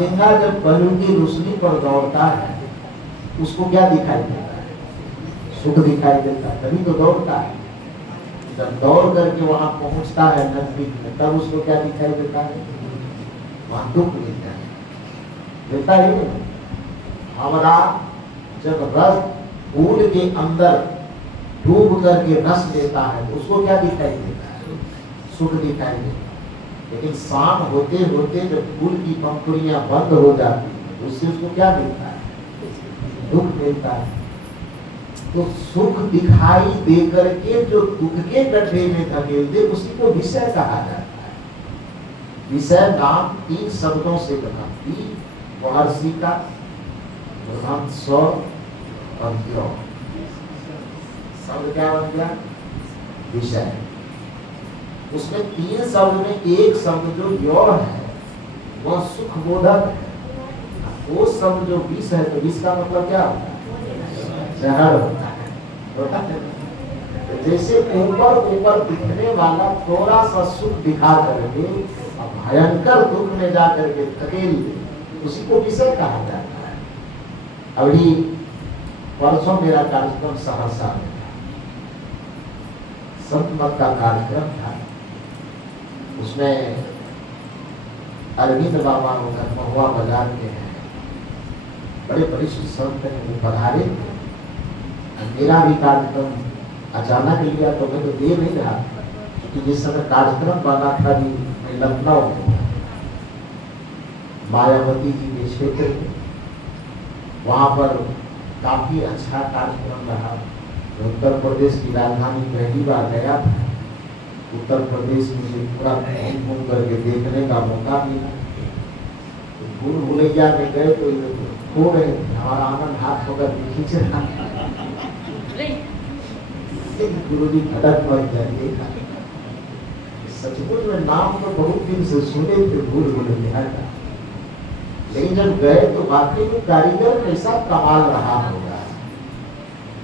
मेंढा जब पहलू की रोशनी पर दौड़ता है उसको क्या दिखाई देता है? सुख दिखाई देता है, तभी तो दौड़ता है। जब दौड़ करके वहां पहुंचता है नजदीक में, तब उसको क्या दिखाई देता है? वहां दुख देता है, देता ही नहीं। हमारा जब रस फूल के अंदर डूब करके रस लेता है तो उसको क्या दिखाई देता है? सुख दिखाई देता है। लेकिन शाम होते होते जब फूल की पंखुड़ियां बंद हो जाती है उससे उसको क्या मिलता है? दुख मिलता है। तो सुख दिखाई दे करके जो दुख के गड्ढे में धकेल दे उसी को विषय कहा जाता है। विषय नाम 3 शब्दों से बना, महर्षि का, प्रधान स्व और यो। शब्द क्या बन गया? विषय। उसमें 3 शब्द में एक शब्द जो यो है वह सुख बोधक है। वो शब्द जो विष है तो विष का मतलब क्या होता है? जहर होता है। तो जैसे ऊपर ऊपर दिखने वाला थोड़ा सा सुख दिखा करके भयंकर दुख में जा करके धकेल दे, उसी को विषय कहा जाता है। अभी परसों मेरा कार्यक्रम सहरसा में था, संत मत का कार्यक्रम था। उसमें अरविंद बाबा होकर महुआ बाजार के हैं, बड़े परिष्ठ संत हैं, वो पधारे थे। मेरा भी कार्यक्रम अचानक लिया तो मैं तो दे नहीं रहा, क्योंकि जिस समय कार्यक्रम बना था मैं लखनऊ में, मायावती जी के क्षेत्र में, वहाँ पर काफी अच्छा कार्यक्रम रहा। उत्तर प्रदेश की राजधानी पहली बार गया था। उत्तर प्रदेश में पूरा घूम करके देखने का मौका मिला। भूल भुलैया में गए तो खो रहे, हमारा आनंद हाथ पकड़ के खींच रहा, गुरु जी भटक मत जाइए। सचमुच में नाम तो बहुत दिन से सुने थे भूल भुलैया का, लेकिन जब गए तो वाकई में कारीगर कैसा कमाल रहा होगा।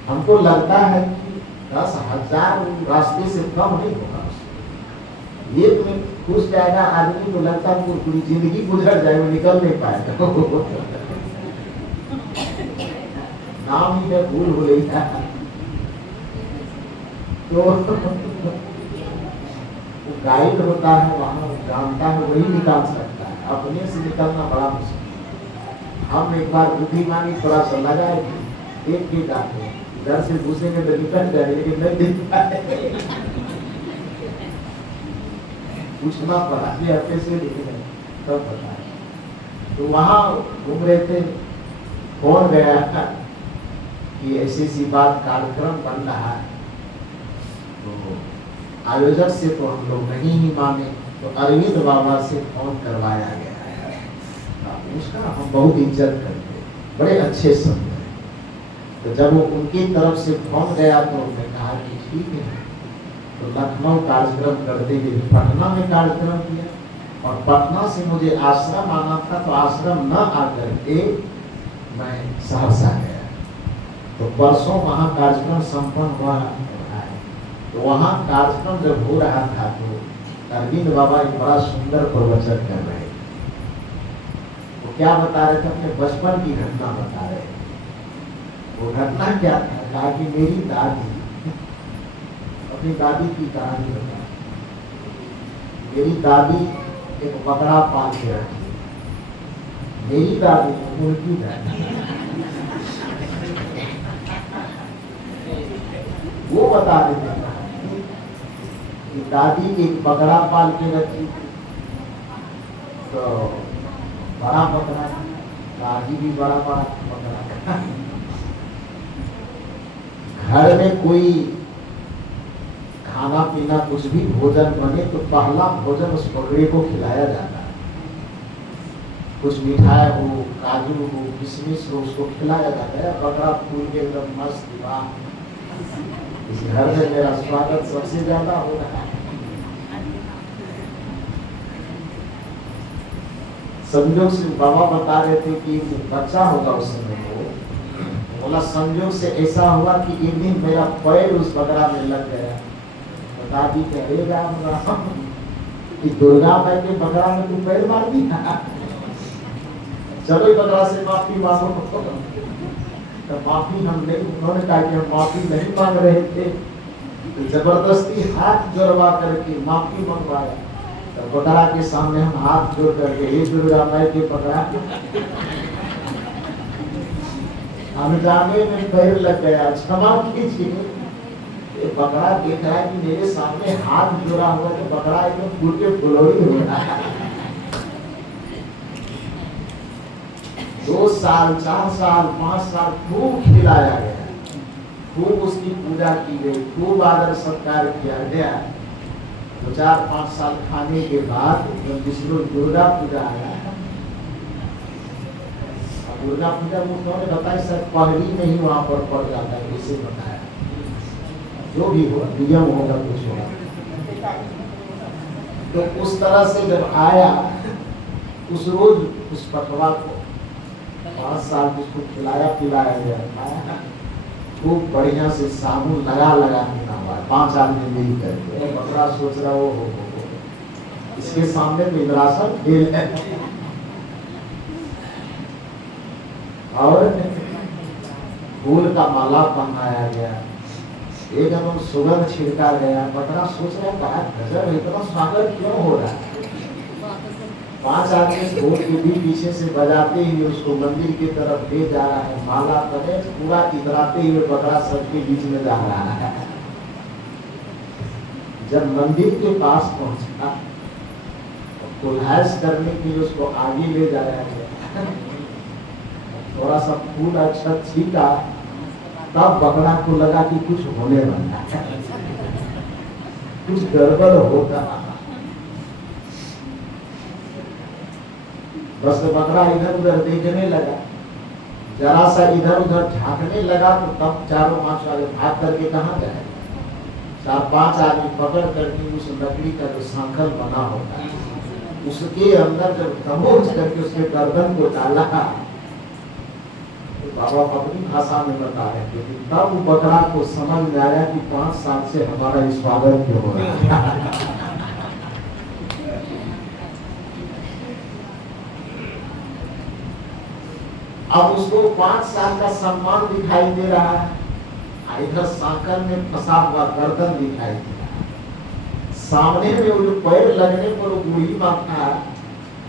हमको लगता है कि 10,000 रास्ते से कम नहीं होगा। एक में घुस जाएगा आदमी तो लगता है पूरी जिंदगी गुजर जाए, वो निकल नहीं पाएगा। नाम ही है भूल भुलैया। तो गाइड होता है वहां, जानता है वही निकाल सकता है, अपने से निकलना बड़ा मुश्किल। हम एक बार बुद्धिमानी थोड़ा सा लगाए थे, एक के जाते इधर से घुसेंगे तो निकल जाए, लेकिन नहीं दिख पाए। पूछना पड़ा ये हफ्ते से लिखे तब बताया। तो वहां घूम रहे थे, फोन गया था कि ऐसी सी बात कार्यक्रम बन रहा है। तो आयोजक से तो हम लोग नहीं ही माने, तो अरविंद बाबा से फोन करवाया गया है। उसका हम बहुत इज्जत करते, बड़े अच्छे संत हैं। तो जब वो उनकी तरफ से फोन गया तो मैं कहा कि ठीक है। तो लखनऊ कार्यक्रम करते हुए पटना में कार्यक्रम किया, और पटना से मुझे आश्रम आना था, तो आश्रम न आकर के मैं सहरसा गया। तो परसों वहाँ कार्यक्रम संपन्न हुआ है। तो वहाँ कार्यक्रम जब हो रहा था तो अरविंद बाबा एक बड़ा सुंदर प्रवचन कर रहे थे। वो क्या बता रहे थे? अपने बचपन की घटना बता रहे थे। वो घटना क्या था? कहा कि मेरी दादी, अपनी दादी की कहानी बता। मेरी दादी एक बकरा पाल के रखी। मेरी दादी उनकी दादी, वो बता रहे थे कि दादी एक बकरा पाल के रखी, तो बड़ा बकरा, दादी भी बड़ा बड़ा बकरा। घर में कोई खाना पीना कुछ भी भोजन बने तो पहला भोजन उस बकरे को खिलाया जाता है। कुछ मिठाई हो, काजू हो, किशमिश हो, उसको खिलाया जाता है। बकरा फूल के एकदम मस्त, वाह इस घर में मेरा स्वागत सबसे ज्यादा हो रहा है। संयोग से बाबा बता रहे थे कि बच्चा होगा उस समय को, बोला संयोग से ऐसा हुआ कि एक दिन मेरा पैर उस बकरा में लग गया। दादी कहेगा कि दुर्गा माई के बकरा में तू पैर मार दी। चलो बकरा से माफी मांगो। तो माफी हम नहीं, उन्होंने कहा कि हम माफी नहीं मांग रहे थे, तो जबरदस्ती हाथ जोड़वा करके माफी मंगवाया। तो बकरा के सामने हम हाथ जोड़ करके, हे दुर्गा माई के पकड़ा, अनजाने में पैर लग गया, क्षमा कीजिए। ये बकरा देख रहा है कि मेरे सामने हाथ जोड़ा हुआ, तो बकरा एकदम फूल के फुलौरी हो रहा है। 2 साल 4 साल 5 साल खूब खिलाया गया, खूब उसकी पूजा की गई, खूब आदर सत्कार किया गया। 2-4-5 साल खाने के बाद जब विष्णु दुर्गा पूजा आया, दुर्गा पूजा उन्होंने बताया सर पहली में ही वहां पर पड़ जाता है, इसे बताया जो भी हो नियम होगा कुछ होगा। तो उस तरह से जब आया, उस रोज उस पटवा को 5 साल उसको खिलाया पिलाया गया, खाया खूब बढ़िया से, साबुन लगा लगा के नहवाया, 5 आदमी मिल करके। बकरा सोच रहा हो इसके सामने तो इंद्रासन खेल है। और फूल का माला पहनाया गया, एकदम सुगंध छिड़का गया। बकरा सोच रहा है गजब, इतना स्वागत क्यों हो रहा है। 5 आदमी ढोल की भी पीछे से बजाते हुए उसको मंदिर की तरफ ले जा रहा है, माला करे पूरा इतराते हुए बकरा सबके बीच में जा रहा है। जब मंदिर के पास पहुंचा, कुल्हास करने के लिए उसको आगे ले जाया गया, थोड़ा सा फूल अच्छा छीटा, तब बकरा को लगा कि कुछ होने वाला है, कुछ गड़बड़ होगा। बस बकरा इधर उधर देखने लगा, जरा सा इधर उधर झांकने लगा, तो तब 4-5 वाले भाग करके कहाँ गए। 4-5 आदमी पकड़ करके उस लकड़ी का जो सांकल बना होता है, उसके अंदर जब दबोच करके उसके गर्दन को डाला, बाबा अपनी भाषा में बता रहे थे कि तब बकरा को समझ में आया कि 5 साल से हमारा स्वागत क्यों हो रहा है। अब उसको 5 साल का सम्मान दिखाई दे रहा है, इधर सांकर में फंसा हुआ गर्दन दिखाई दे रहा है। सामने में वो जो पैर लगने पर वो बूढ़ी माता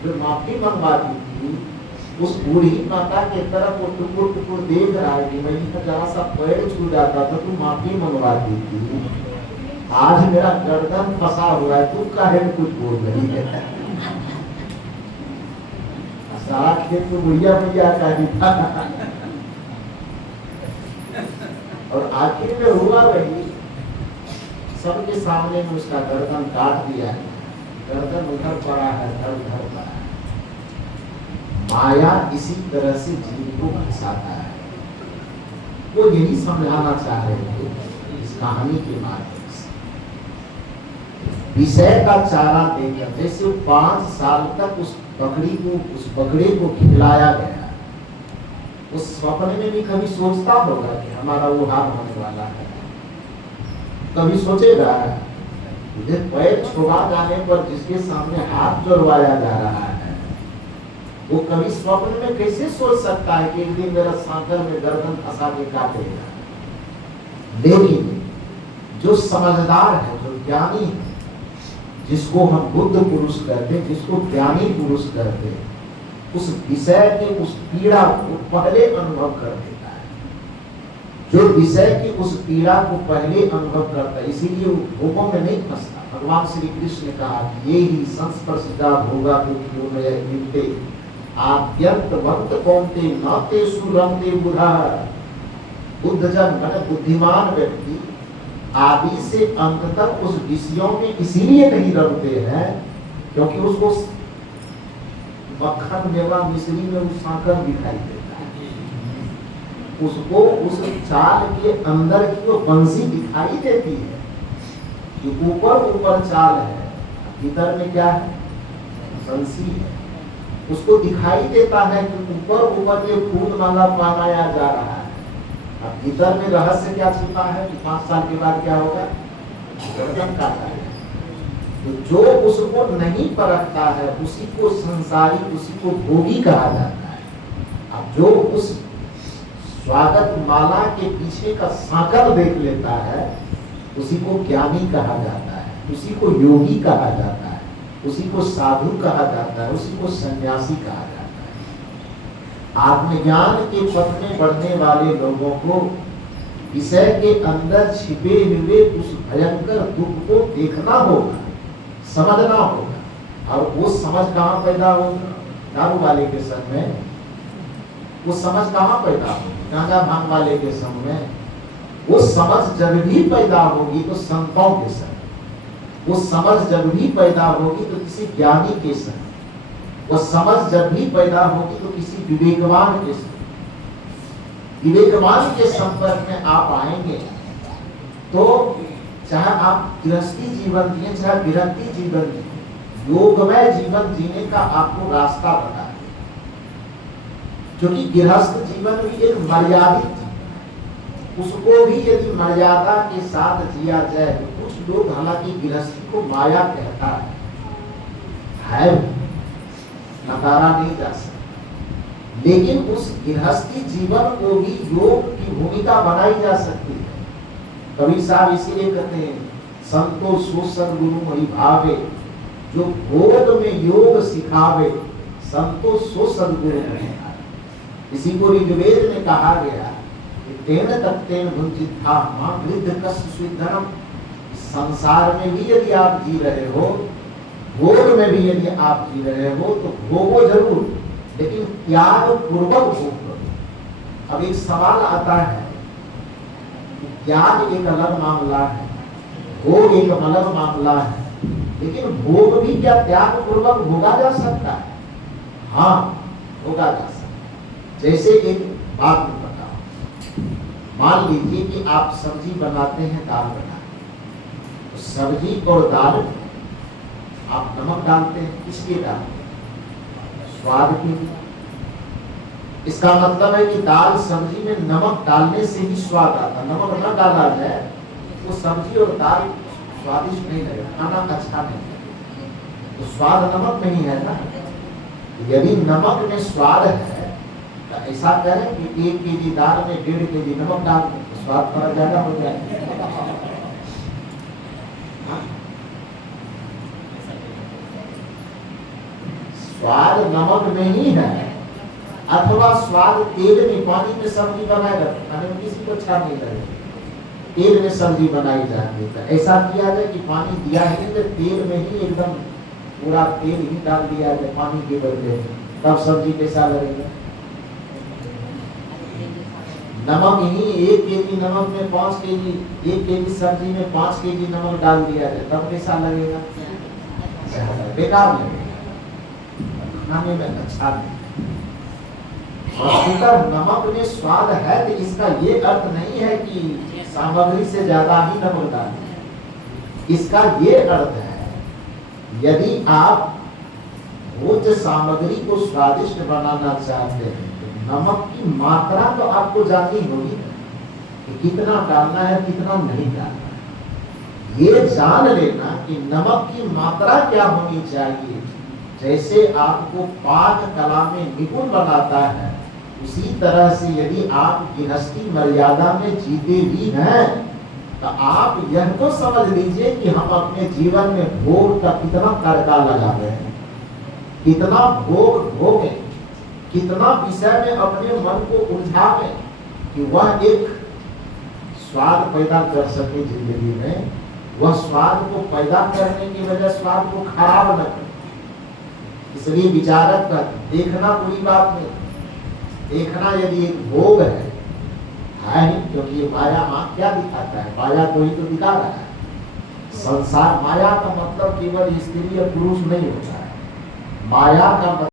जो माफी मंगवाती थी, उस बूढ़ी माता के तरफ वो टुकुर टुकुर देख रहा है कि मैं जरा सा पैर छू जाता था, तू माफी मंगवाती थी, आज मेरा गर्दन फंसा हुआ है, तू काहे कुछ बोल रही है। सारा खेत तो बुढ़िया भैया का ही था। और आखिर में हुआ वही, सबके सामने में उसका गर्दन काट दिया है, गर्दन उधर पड़ा है, धड़ धड़ पड़ा है। माया इसी तरह से जीव को फंसाता है। वो यही समझाना चाह रहे थे इस कहानी के माध्यम से। विषय का चारा देकर, जैसे 5 साल तक उस बकरे को खिलाया गया, उस स्वप्न में भी कभी सोचता होगा कि हमारा वो हाल होने वाला है, कभी सोचेगा इधर पैर छुड़ा जाने पर जिसके सामने हाथ जोड़वाया जा रहा है, वो कभी स्वप्न में कैसे सोच सकता है कि एक दिन मेरा सांकर में गर्दन फंसा के काटेगा। लेकिन जो समझदार है, जो ज्ञानी है, जिसको हम बुद्ध पुरुष कहते हैं, जिसको ज्ञानी पुरुष कहते हैं, उस विषय के उस पीड़ा को पहले अनुभव कर देता है। जो विषय की उस पीड़ा को पहले अनुभव करता है, इसीलिए वो भोगों में नहीं फंसता। भगवान श्री कृष्ण ने कहा कि ये ही संस्पर्शदा भोगा मिलते आद्यंतवंत कौनते नाते सुरंते बुधा। बुद्ध जन बुद्धिमान व्यक्ति आदि से अंत तक उस विषयों में इसीलिए नहीं रमते हैं क्योंकि उसको मक्खन मेवा मिश्री में उस सांकर दिखाई देता है, उसको उस चाल के अंदर की वो बंसी दिखाई देती है कि ऊपर ऊपर चाल है, भीतर में क्या है, बंसी है। उसको दिखाई देता है कि ऊपर ऊपर ये फूल माला पहनाया जा रहा है, अब भीतर में रहस्य क्या छिपा है कि 5 साल के बाद क्या होगा, गर्दन काटा है। तो जो उसको नहीं परखता है उसी को संसारी, उसी को भोगी कहा जाता है। जो उस स्वागत माला के पीछे का सांकल देख लेता है उसी को ज्ञानी कहा जाता है, उसी को योगी कहा जाता है, उसी को साधु कहा जाता है, उसी को सन्यासी कहा जाता है। आत्मज्ञान के पथ में बढ़ने वाले लोगों को विषय के अंदर छिपे हुए उस भयंकर दुख को देखना होगा, समझना होगा। और वो समझ कहाँ पैदा होगी? दारू वाले के संग में वो समझ कहाँ पैदा होगी? गांजा भांग वाले के संग में। वो समझ जब भी पैदा होगी तो संतों के संग, वो समझ जब भी पैदा होगी तो किसी ज्ञानी के संग, वो समझ जब भी पैदा होगी तो किसी विवेकवान के संग। विवेकवान के संपर्क में आप आएंगे तो चाहे आप गृहस्थी जीवन जिए चाहे विरक्ति जीवन जिए, योगमय जीवन जीने का आपको रास्ता बता है। क्योंकि गृहस्थ जीवन भी एक मर्यादित जीवन है, उसको भी यदि मर्यादा के साथ जिया जाए तो कुछ लोग, हालांकि गृहस्थी को माया कहता है, नकारा नहीं जा सकता, लेकिन उस गृहस्थी जीवन को भी योग की भूमिका बनाई जा सकती है। कबीर साहब इसीलिए कहते हैं, संतो सो सद्गुरु मोहि भावे, जो भोग में योग सिखावे, संतो सो सद्गुरु मोहि भावे। इसी को ऋग्वेद में कहा गया कि तेन तत्तेन भुंजित था मां वृद्ध कस्य स्विद्धरम। संसार में भी यदि आप जी रहे हो, भोग में भी यदि आप जी रहे हो तो भोगो जरूर, लेकिन त्याग पूर्वक भोग करो। अब एक सवाल आता है कि त्याग एक अलग मामला है, भोग एक अलग मामला है, लेकिन भोग भी क्या त्याग पूर्वक भोगा जा सकता है? हाँ, भोगा जा सकता है। जैसे एक बात में बताओ, मान लीजिए कि आप सब्जी बनाते हैं, दाल बनाते हैं, तो सब्जी और दाल में आप नमक डालते हैं, इसलिए डालते हैं स्वाद के लिए। इसका मतलब है कि दाल सब्जी में नमक डालने से ही स्वाद आता। नमक न डाला जाए तो सब्जी और दाल स्वादिष्ट नहीं लगेगा, खाना अच्छा नहीं लगेगा। तो स्वाद नमक में ही है ना। यदि नमक में स्वाद है तो ऐसा करें कि 1 केजी दाल में 1.5 केजी नमक डाल दें तो स्वाद थोड़ा ज्यादा हो जाएगा। स्वाद नमक में ही है, अथवा स्वाद तेल में, पानी में सब्जी बनाएगा खाने में किसी को अच्छा नहीं लगेगा, तेल में सब्जी बनाई जाती है। ऐसा किया जाए कि पानी दिया है तो तेल में ही एकदम पूरा तेल ही डाल दिया जाए पानी के बदले, तब सब्जी कैसा लगेगा? नमक ही 1 केजी नमक में 5 केजी, 1 केजी सब्जी में 5 केजी नमक डाल दिया जाए तब कैसा लगेगा? बेकार लगेगा, खाने में अच्छा नहीं। वस्तुतः नमक में स्वाद है तो इसका ये अर्थ नहीं है कि सामग्री से ज्यादा ही नमक डालें। इसका ये अर्थ है, यदि आप भोज्य सामग्री को स्वादिष्ट बनाना चाहते हैं तो नमक की मात्रा तो आपको जाननी होगी कि कितना डालना है, कितना नहीं डालना है। ये जान लेना कि नमक की मात्रा क्या होनी चाहिए, जैसे आपको पाक कला में निपुण बनाता है, उसी तरह से यदि आप गृहस्थी मर्यादा में जीते भी हैं तो आप यह तो समझ लीजिए कि हम अपने जीवन में भोग का कितना तड़का लगा रहे हैं, कितना भोग भोगे, कितना विषय में अपने मन को उलझावे कि वह एक स्वाद पैदा कर सके जिंदगी में, वह स्वाद को पैदा करने की वजह स्वाद को खराब न करे। इसलिए विचारक का देखना बुरी बात नहीं, देखना यदि एक भोग है ही, क्योंकि ये माया आंख क्या दिखाता है? माया को ही तो दिखा रहा है। संसार माया का मतलब केवल स्त्री या पुरुष नहीं होता है, माया का